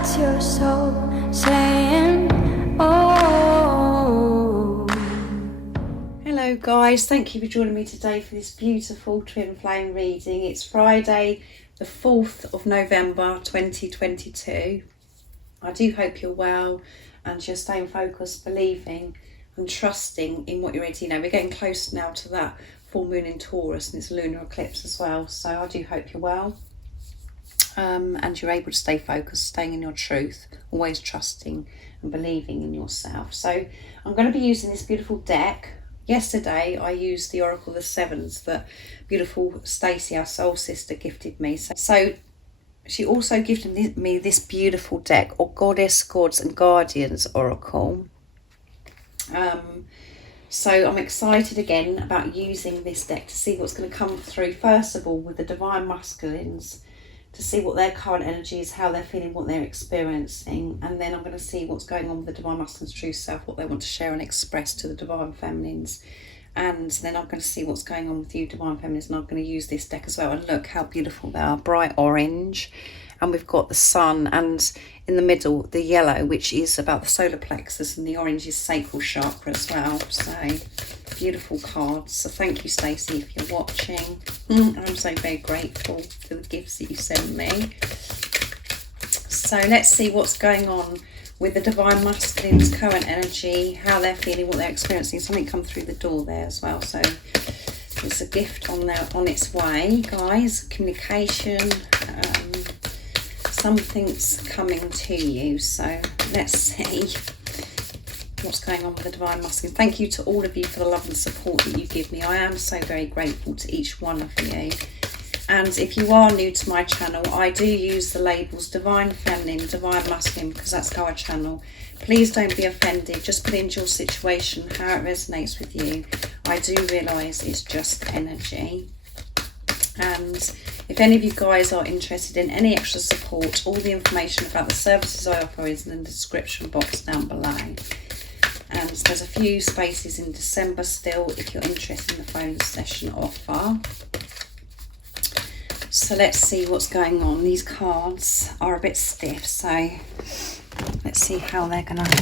That's your soul saying, oh. Hello guys, thank you for joining me today for this beautiful twin flame reading. It's Friday the 4th of November 2022. I do hope you're well and you're staying focused, believing and trusting in what you're ready. You know, we're getting close now to that full moon in Taurus and it's lunar eclipse as well. So I do hope you're well and you're able to stay focused, staying in your truth, always trusting and believing in yourself. So I'm going to be using this beautiful deck. Yesterday I used the Oracle of the Sevens that beautiful Stacey, our soul sister, gifted me. So she also gifted me this beautiful deck, or Goddess, Gods and Guardians Oracle. So I'm excited again about using this deck to see what's going to come through, first of all with the Divine Masculines, to see what their current energy is, how they're feeling, what they're experiencing, and then I'm going to see what's going on with the Divine Masculine's true self, what they want to share and express to the Divine Feminines. And then I'm going to see what's going on with you, Divine Feminines, and I'm going to use this deck as well. And look how beautiful they are, bright orange, and we've got the sun, and in the middle the yellow, which is about the solar plexus, and the orange is sacral chakra as well. So beautiful cards. So thank you, Stacey, if you're watching. I'm so very grateful for the gifts that you send me. So let's see what's going on with the Divine Masculine's current energy, how they're feeling, what they're experiencing. Something come through the door there as well. So it's a gift on its way, guys. Communication. Something's coming to you. So let's see what's going on with the Divine Masculine. Thank you to all of you for the love and support that you give me. I am so very grateful to each one of you. And if you are new to my channel, I do use the labels Divine Feminine, Divine Masculine, because that's our channel. Please don't be offended. Just put into your situation how it resonates with you. I do realise it's just energy. And if any of you guys are interested in any extra support, all the information about the services I offer is in the description box down below. And there's a few spaces in December still if you're interested in the phone session offer. So let's see what's going on. These cards are a bit stiff, so let's see how they're going to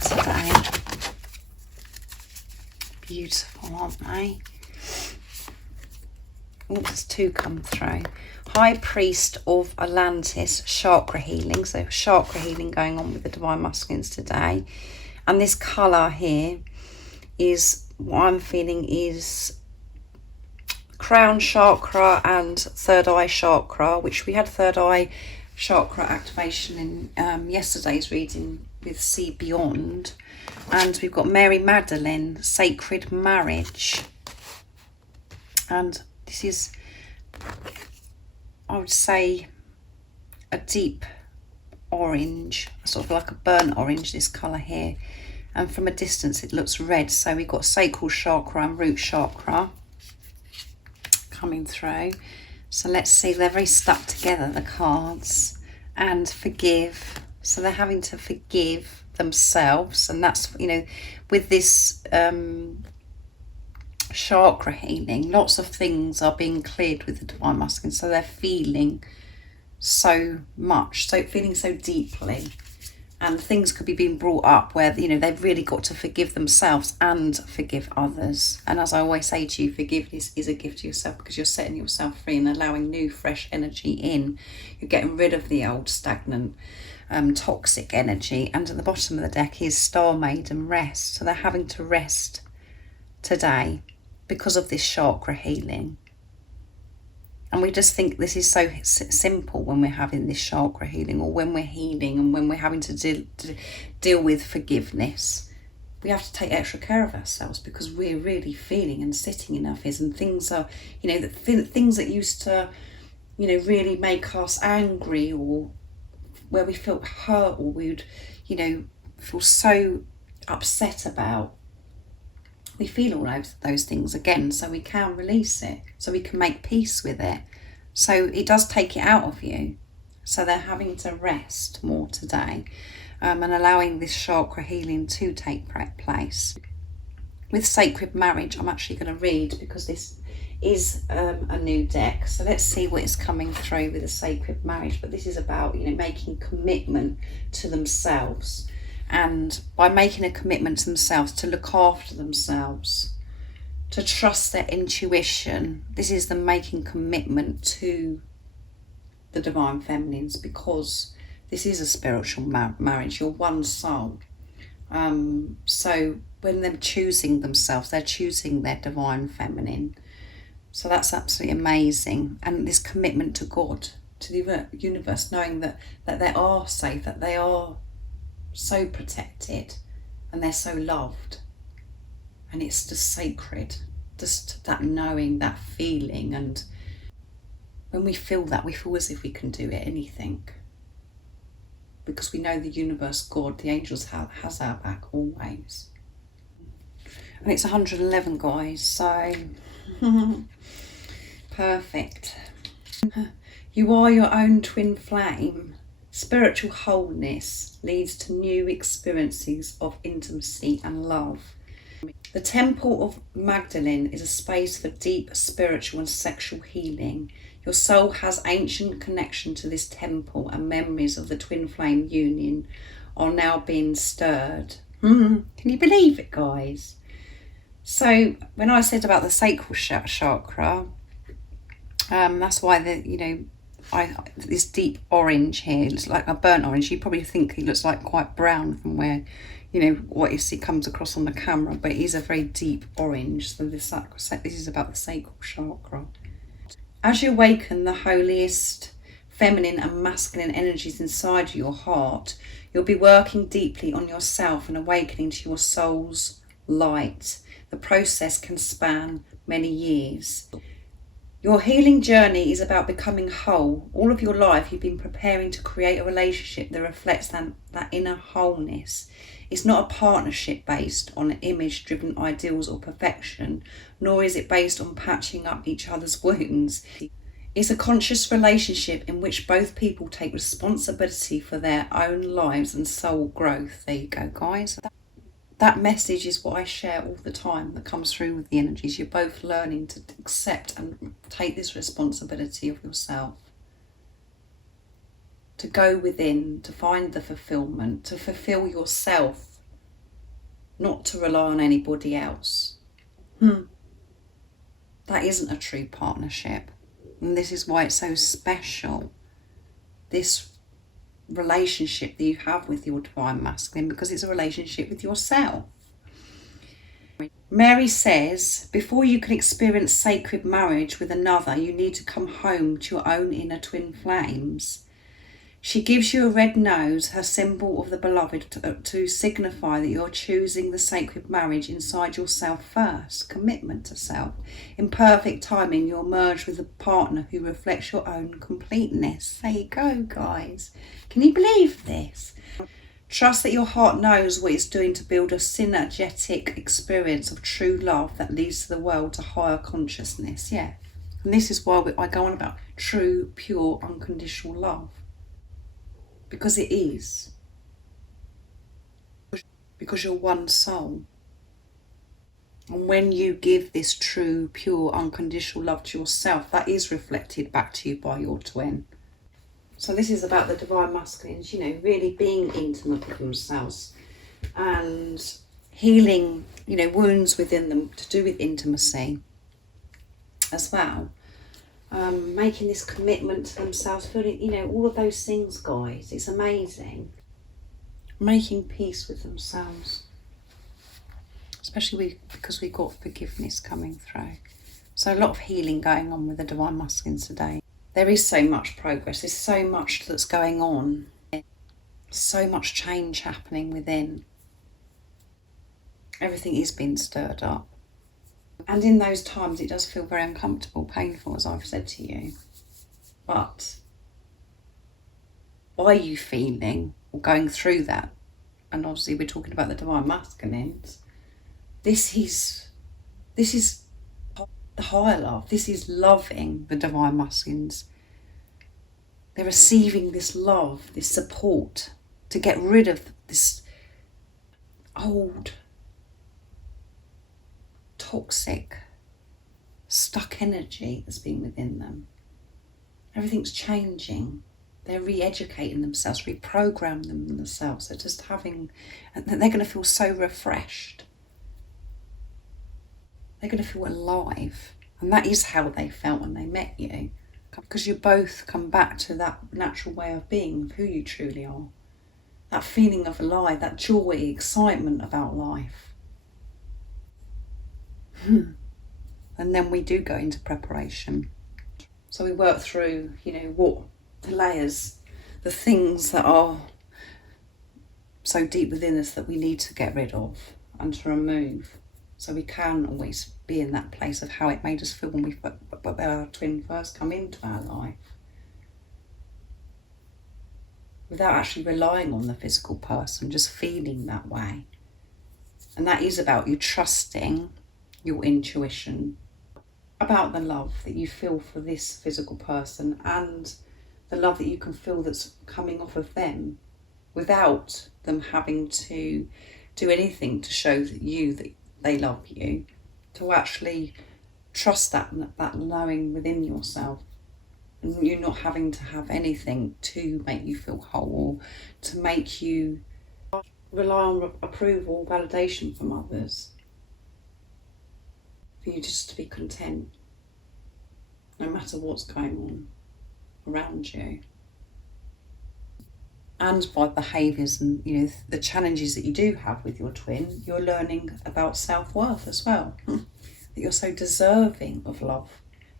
today. Beautiful, aren't they? Oh, there's two come through. High Priest of Atlantis, chakra healing. So chakra healing going on with the Divine Masculines today. And this colour here is, what I'm feeling is crown chakra and third eye chakra, which we had third eye chakra activation in yesterday's reading with See Beyond. And we've got Mary Magdalene, Sacred Marriage. And this is, I would say, a deep orange, sort of like a burnt orange, this colour here. And from a distance it looks red. So we've got sacral chakra and root chakra coming through. So let's see, they're very stuck together, the cards. And forgive. So they're having to forgive themselves. And that's, you know, with this chakra healing, lots of things are being cleared with the Divine Masculine. So they're feeling so much, so feeling so deeply. And things could be being brought up where, you know, they've really got to forgive themselves and forgive others. And as I always say to you, forgiveness is a gift to yourself, because you're setting yourself free and allowing new, fresh energy in. You're getting rid of the old, stagnant, toxic energy. And at the bottom of the deck is Star Maiden, rest. So they're having to rest today because of this chakra healing. And we just think this is so simple when we're having this chakra healing, or when we're healing and when we're having to deal with forgiveness. We have to take extra care of ourselves because we're really feeling and sitting in our fears, and things are, you know, things that used to, you know, really make us angry, or where we felt hurt, or we would, you know, feel so upset about. We feel all those things again, so we can release it, so we can make peace with it. So it does take it out of you. So they're having to rest more today, and allowing this chakra healing to take place. With Sacred Marriage, I'm actually going to read, because this is a new deck. So let's see what is coming through with a sacred marriage. But this is about, you know, making commitment to themselves. And by making a commitment to themselves, to look after themselves, to trust their intuition, this is them making commitment to the divine feminines, because this is a spiritual marriage. You're one soul. So when they're choosing themselves, they're choosing their divine feminine. So that's absolutely amazing. And this commitment to God, to the universe, knowing that they are safe, that they are so protected and they're so loved. And it's just sacred, just that knowing, that feeling. And when we feel that, we feel as if we can do anything. Because we know the universe, God, the angels has our back always. And it's 111, guys, so perfect. You are your own twin flame. Spiritual wholeness leads to new experiences of intimacy and love. The Temple of Magdalene is a space for deep spiritual and sexual healing. Your soul has ancient connection to this temple, and memories of the twin flame union are now being stirred. Can you believe it, guys? So when I said about the sacral chakra, that's why this deep orange here looks like a burnt orange. You probably think it looks like quite brown from where, you know, what you see comes across on the camera, but it is a very deep orange. So this is about the sacral chakra. As you awaken the holiest feminine and masculine energies inside your heart, you'll be working deeply on yourself and awakening to your soul's light. The process can span many years. Your healing journey is about becoming whole. All of your life you've been preparing to create a relationship that reflects that inner wholeness. It's not a partnership based on image-driven ideals or perfection, nor is it based on patching up each other's wounds. It's a conscious relationship in which both people take responsibility for their own lives and soul growth. There you go, guys. That message is what I share all the time that comes through with the energies. You're both learning to accept and take this responsibility of yourself. To go within, to find the fulfillment, to fulfill yourself, not to rely on anybody else. That isn't a true partnership. And this is why it's so special, this relationship that you have with your divine masculine, because it's a relationship with yourself. Mary says, before you can experience sacred marriage with another, you need to come home to your own inner twin flames. She gives you a red nose, her symbol of the beloved, to signify that you're choosing the sacred marriage inside yourself first. Commitment to self. In perfect timing, you'll merge with a partner who reflects your own completeness. There you go, guys. Can you believe this? Trust that your heart knows what it's doing to build a synergetic experience of true love that leads to the world to higher consciousness. Yeah. And this is why I go on about true, pure, unconditional love. Because it is. Because you're one soul. And when you give this true, pure, unconditional love to yourself, that is reflected back to you by your twin. So this is about the divine masculines, you know, really being intimate with themselves and healing, you know, wounds within them to do with intimacy as well. Making this commitment to themselves, feeling, you know, all of those things, guys. It's amazing. Making peace with themselves. Especially because we've got forgiveness coming through. So a lot of healing going on with the divine masculines today. There is so much progress. There's so much that's going on. So much change happening within. Everything is being stirred up. And in those times, it does feel very uncomfortable, painful, as I've said to you. But by you feeling or going through that, and obviously we're talking about the divine masculines, this is the higher love. This is loving the divine masculines. They're receiving this love, this support to get rid of this old, toxic stuck energy that's been within them. Everything's changing. They're re-educating themselves, reprogramming themselves. They're just having, and they're going to feel so refreshed. They're going to feel alive. And that is how they felt when they met you. Because you both come back to that natural way of being, of who you truly are. That feeling of alive, that joy, excitement about life. And then we do go into preparation. So we work through, what the layers, the things that are so deep within us that we need to get rid of and to remove. So we can always be in that place of how it made us feel when our twin first come into our life. Without actually relying on the physical person, just feeling that way. And that is about you trusting your intuition, about the love that you feel for this physical person and the love that you can feel that's coming off of them without them having to do anything to show that they love you. To actually trust that knowing within yourself, and you not having to have anything to make you feel whole or to make you rely on approval, validation from others. For you just to be content, no matter what's going on around you. And by behaviours and the challenges that you do have with your twin, you're learning about self-worth as well. That you're so deserving of love.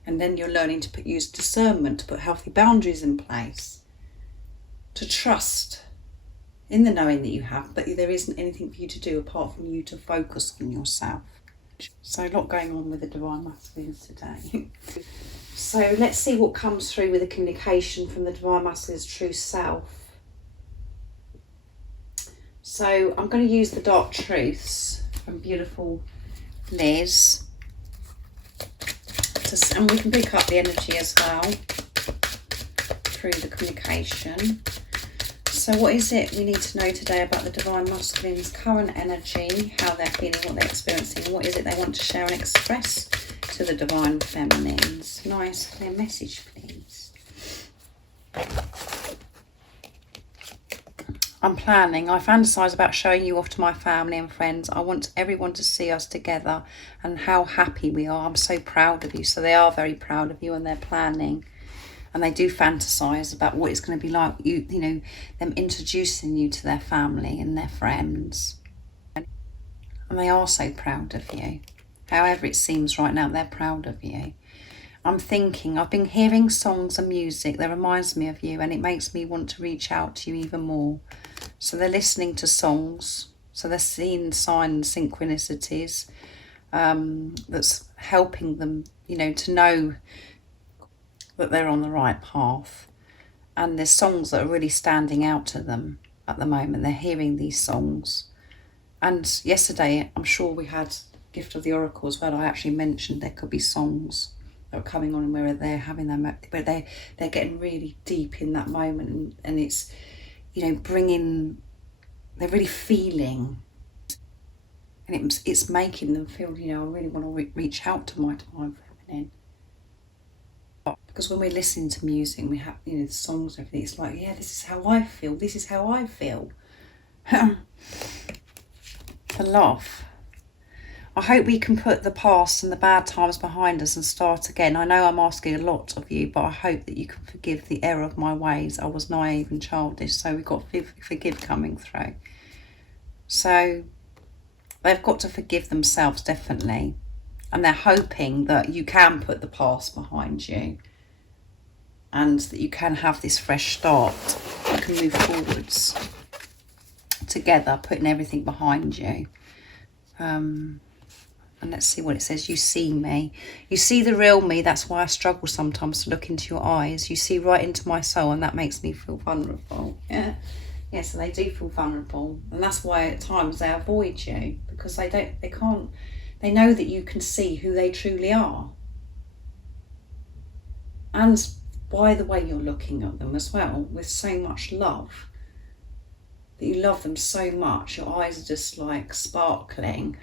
And then you're learning to use discernment, to put healthy boundaries in place, to trust in the knowing that you have, but there isn't anything for you to do apart from you to focus on yourself. So a lot going on with the Divine Masculines today. So let's see what comes through with the communication from the Divine Masculine's true self. So I'm going to use the Dark Truths from beautiful Liz. And we can pick up the energy as well through the communication. So what is it we need to know today about the Divine Masculine's current energy, how they're feeling, what they're experiencing, what is it they want to share and express to the Divine Feminines? Nice clear message, please. I'm planning. I fantasize about showing you off to my family and friends. I want everyone to see us together and how happy we are. I'm so proud of you. So they are very proud of you and they're planning. And they do fantasize about what it's going to be like, them introducing you to their family and their friends. And they are so proud of you. However it seems right now, they're proud of you. I'm thinking, I've been hearing songs and music that reminds me of you and it makes me want to reach out to you even more. So they're listening to songs, so they're seeing signs, synchronicities, that's helping them, to know that they're on the right path. And there's songs that are really standing out to them at the moment. They're hearing these songs. And yesterday, I'm sure we had Gift of the Oracle as well. I actually mentioned there could be songs that are coming on where they're having their, but they're getting really deep in that moment, and it's, they're really feeling, and it's making them feel, I really want to reach out to my Divine Feminine. Because when we're listening to music, we have, the songs and everything, it's like, yeah, this is how I feel, this is how I feel. The love. I hope we can put the past and the bad times behind us and start again. I know I'm asking a lot of you, but I hope that you can forgive the error of my ways. I was naive and childish, so we've got forgive coming through. So they've got to forgive themselves, definitely. And they're hoping that you can put the past behind you and that you can have this fresh start. You can move forwards together, putting everything behind you. And let's see what it says. You see me. You see the real me. That's why I struggle sometimes to look into your eyes. You see right into my soul, and that makes me feel vulnerable. Yeah. Yeah, so they do feel vulnerable. And that's why at times they avoid you, because they know that you can see who they truly are. And by the way you're looking at them as well, with so much love. That you love them so much, your eyes are just like sparkling.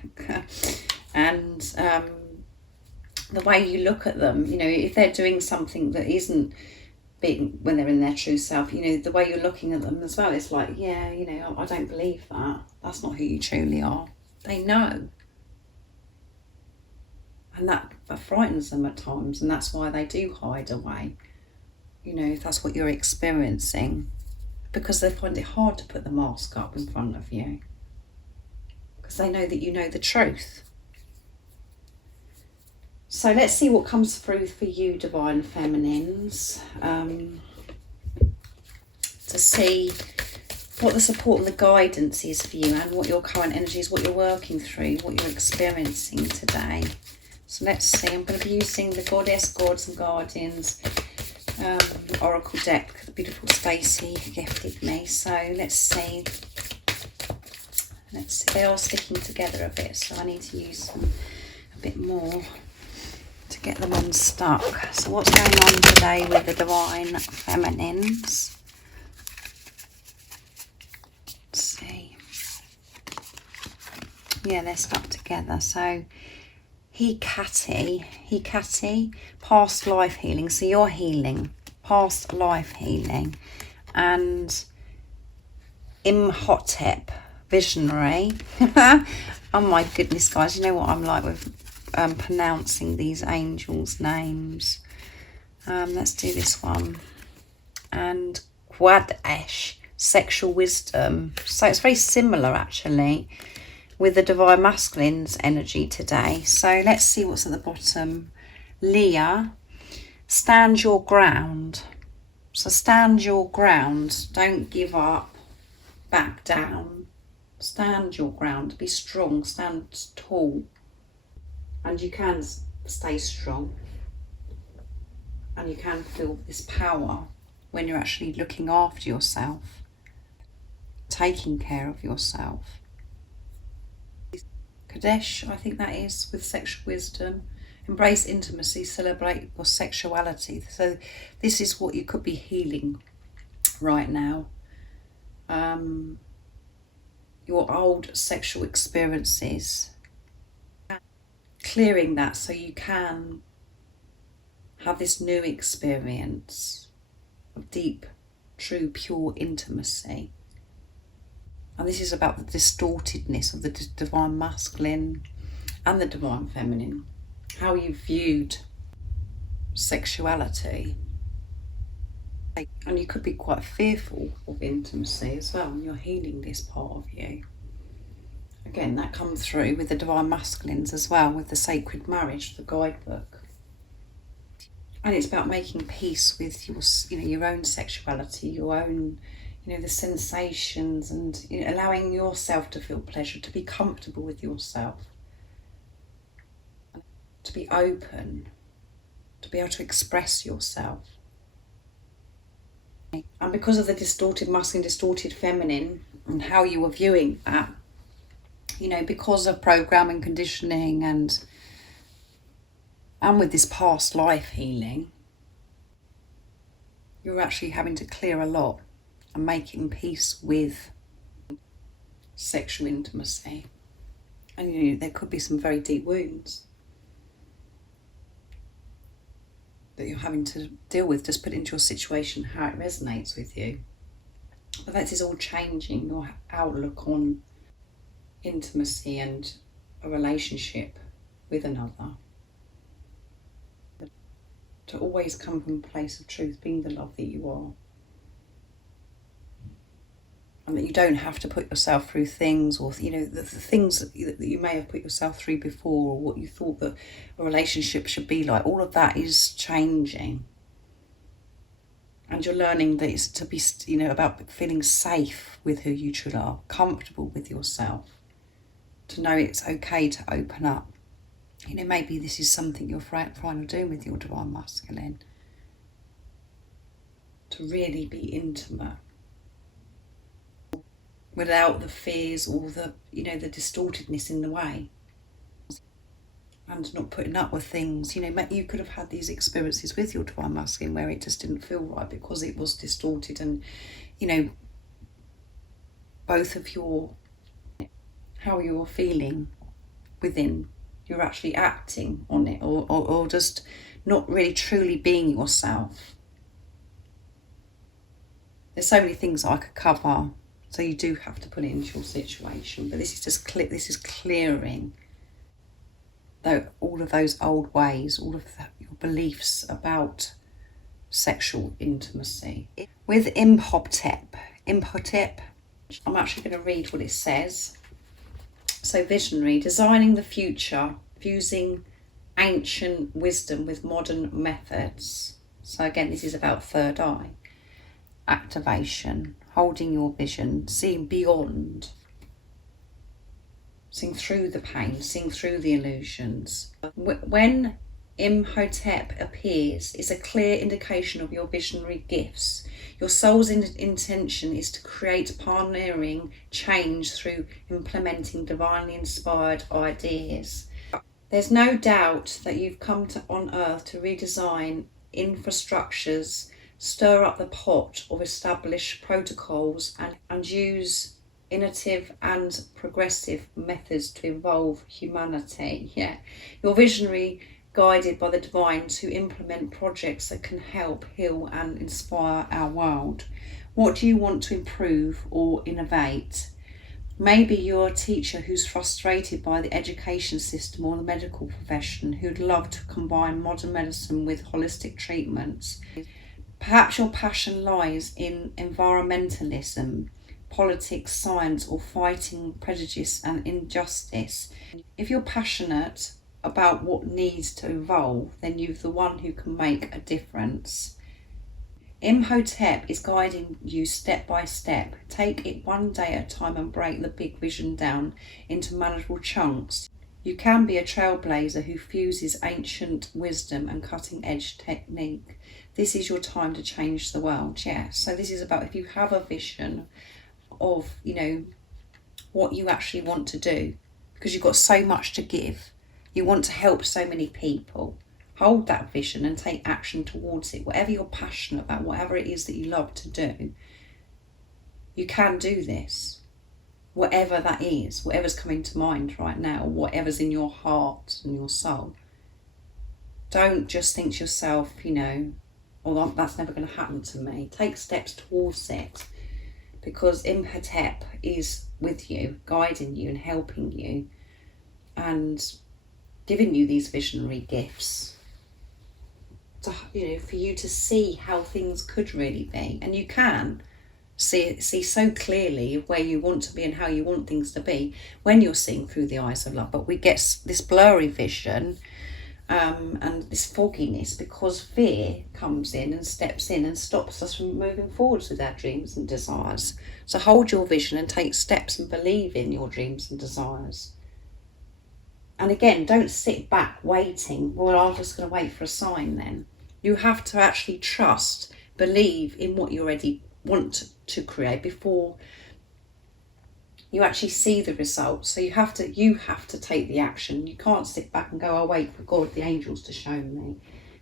And the way you look at them, you know, if they're doing something that isn't being when they're in their true self, you know, the way you're looking at them as well, it's like, yeah, you know, I don't believe that. That's not who you truly are. They know. And that frightens them at times, and that's why they do hide away, you know, if that's what you're experiencing, because they find it hard to put the mask up in front of you, because they know that you know the truth. So let's see what comes through for you, Divine Feminines, to see what the support and the guidance is for you, and what your current energy is, what you're working through, what you're experiencing today. So let's see, I'm going to be using the Goddess, Gods and Guardians Oracle deck, the beautiful Stacey gifted me. So let's see. They are sticking together a bit, so I need to use them a bit more to get them unstuck. So what's going on today with the Divine Feminines? Let's see. Yeah, they're stuck together. So Hecate, past life healing. So you're healing, past life healing. And Imhotep, visionary. Oh my goodness, guys, you know what I'm like with pronouncing these angels' names. Let's do this one. And Quadesh, sexual wisdom. So it's very similar, actually, with the Divine Masculine's energy today. So let's see what's at the bottom. Leah, stand your ground. So stand your ground. Don't give up. Back down. Stand your ground. Be strong. Stand tall. And you can stay strong. And you can feel this power when you're actually looking after yourself. Taking care of yourself. Kadesh, I think that is, with sexual wisdom. Embrace intimacy, celebrate your sexuality. So this is what you could be healing right now. Your old sexual experiences. Clearing that so you can have this new experience of deep, true, pure intimacy. And this is about the distortedness of the Divine Masculine and the Divine Feminine. How you viewed sexuality. And you could be quite fearful of intimacy as well, and you're healing this part of you. Again, that comes through with the Divine Masculines as well, with the Sacred Marriage, the guidebook. And it's about making peace with your, you know, your own sexuality, your own, you know, the sensations, and, you know, allowing yourself to feel pleasure, to be comfortable with yourself, to be open, to be able to express yourself. And because of the distorted masculine, distorted feminine, and how you were viewing that, you know, because of programming, conditioning, and with this past life healing, you're actually having to clear a lot and making peace with sexual intimacy. And, you know, there could be some very deep wounds that you're having to deal with. Just put into your situation how it resonates with you. But that is all changing your outlook on intimacy and a relationship with another. To always come from a place of truth, being the love that you are. And that you don't have to put yourself through things, or, you know, the things that you may have put yourself through before, or what you thought that a relationship should be like. All of that is changing. And you're learning that it's to be, you know, about feeling safe with who you truly are, comfortable with yourself, to know it's okay to open up. You know, maybe this is something you're trying to do with your Divine Masculine, to really be intimate without the fears or the, you know, the distortedness in the way, and not putting up with things. You know, you could have had these experiences with your Divine Masculine where it just didn't feel right because it was distorted, and, you know, both of your, how you're feeling within you're actually acting on it, or just not really truly being yourself. There's so many things I could cover, so you do have to put it into your situation. But this is just this is clearing all of those old ways, all of your beliefs about sexual intimacy. With Imhotep, I'm actually going to read what it says. So, visionary, designing the future, fusing ancient wisdom with modern methods. So again, this is about third eye. Activation, holding your vision, seeing beyond, seeing through the pain, seeing through the illusions. When Imhotep appears, it's a clear indication of your visionary gifts. Your soul's intention is to create pioneering change through implementing divinely inspired ideas. There's no doubt that you've come on earth to redesign infrastructures, stir up the pot of established protocols, and use innovative and progressive methods to evolve humanity. Yeah, you're visionary, guided by the divine to implement projects that can help heal and inspire our world. What do you want to improve or innovate? Maybe you're a teacher who's frustrated by the education system or the medical profession, who'd love to combine modern medicine with holistic treatments. Perhaps your passion lies in environmentalism, politics, science, or fighting prejudice and injustice. If you're passionate about what needs to evolve, then you're the one who can make a difference. Imhotep is guiding you step by step. Take it one day at a time and break the big vision down into manageable chunks. You can be a trailblazer who fuses ancient wisdom and cutting edge technique. This is your time to change the world. Yeah, so this is about, if you have a vision of, what you actually want to do, because you've got so much to give. You want to help so many people. Hold that vision and take action towards it. Whatever you're passionate about, whatever it is that you love to do, you can do this. Whatever that is, whatever's coming to mind right now, whatever's in your heart and your soul. Don't just think to yourself, oh, that's never going to happen to me. Take steps towards it, because Imhotep is with you, guiding you and helping you and giving you these visionary gifts to, for you to see how things could really be. And you can see so clearly where you want to be and how you want things to be when you're seeing through the eyes of love. But we get this blurry vision and this fogginess because fear comes in and steps in and stops us from moving forwards with our dreams and desires. So hold your vision and take steps and believe in your dreams and desires. And again, don't sit back waiting. Well, I'm just going to wait for a sign then. You have to actually trust, believe in what you already want to create before you actually see the results. So you have to take the action. You can't sit back and go, I'll wait for God, the angels to show me.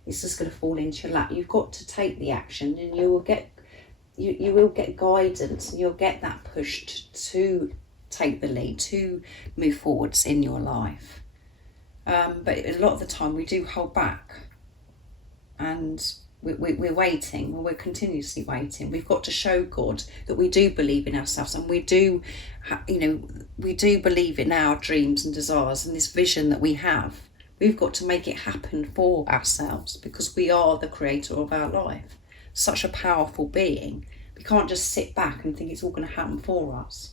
It's just going to fall into your lap. You've got to take the action, and you will get guidance, and you'll get that push to take the lead, to move forwards in your life. But a lot of the time we do hold back, and we're waiting, we're continuously waiting. We've got to show God that we do believe in ourselves, and we do believe in our dreams and desires and this vision that we have. We've got to make it happen for ourselves, because we are the creator of our life. Such a powerful being. We can't just sit back and think it's all going to happen for us.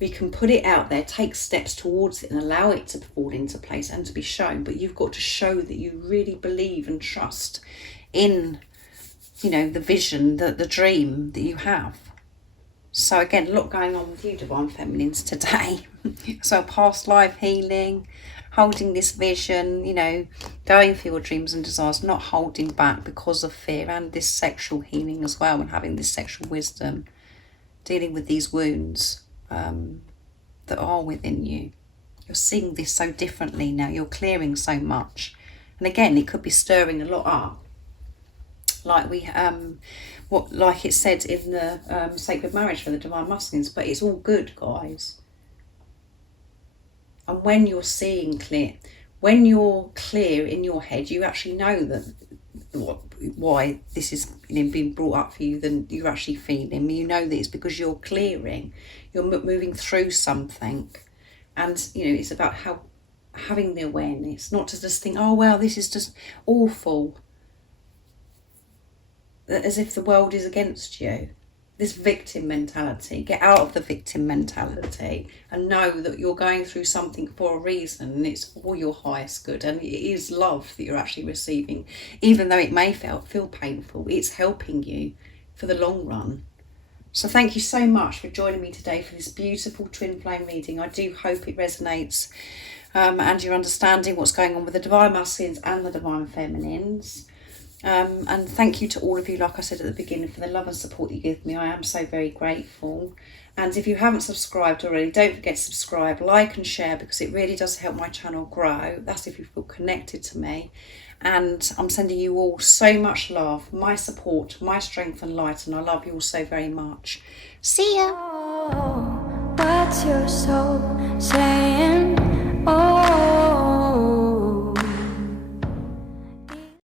We can put it out there, take steps towards it and allow it to fall into place and to be shown, but you've got to show that you really believe and trust in the vision, the dream that you have. So again, a lot going on with you, Divine Feminines, today. So past life healing, holding this vision, going for your dreams and desires, not holding back because of fear, and this sexual healing as well, and having this sexual wisdom, dealing with these wounds that are within you. You're seeing this so differently now. You're clearing so much, and again, it could be stirring a lot up, like like it said in the Sacred Marriage for the Divine Masculines. But it's all good, guys. And when you're seeing clear, when you're clear in your head, you actually know that why this is being brought up for you than you're actually feeling. You know that it's because you're clearing, you're moving through something, and it's about having the awareness, not to just think, oh well, this is just awful, as if the world is against you. This victim mentality, get out of the victim mentality and know that you're going through something for a reason, and it's for your highest good, and it is love that you're actually receiving. Even though it may feel painful, it's helping you for the long run. So thank you so much for joining me today for this beautiful twin flame reading. I do hope it resonates, and you're understanding what's going on with the divine masculines and the divine feminines. And thank you to all of you, like I said at the beginning, for the love and support you give me. I am so very grateful. And if you haven't subscribed already, don't forget to subscribe, like and share, because it really does help my channel grow. That's if you feel connected to me. And I'm sending you all so much love, my support, my strength and light, and I love you all so very much. See ya. Oh, what's your soul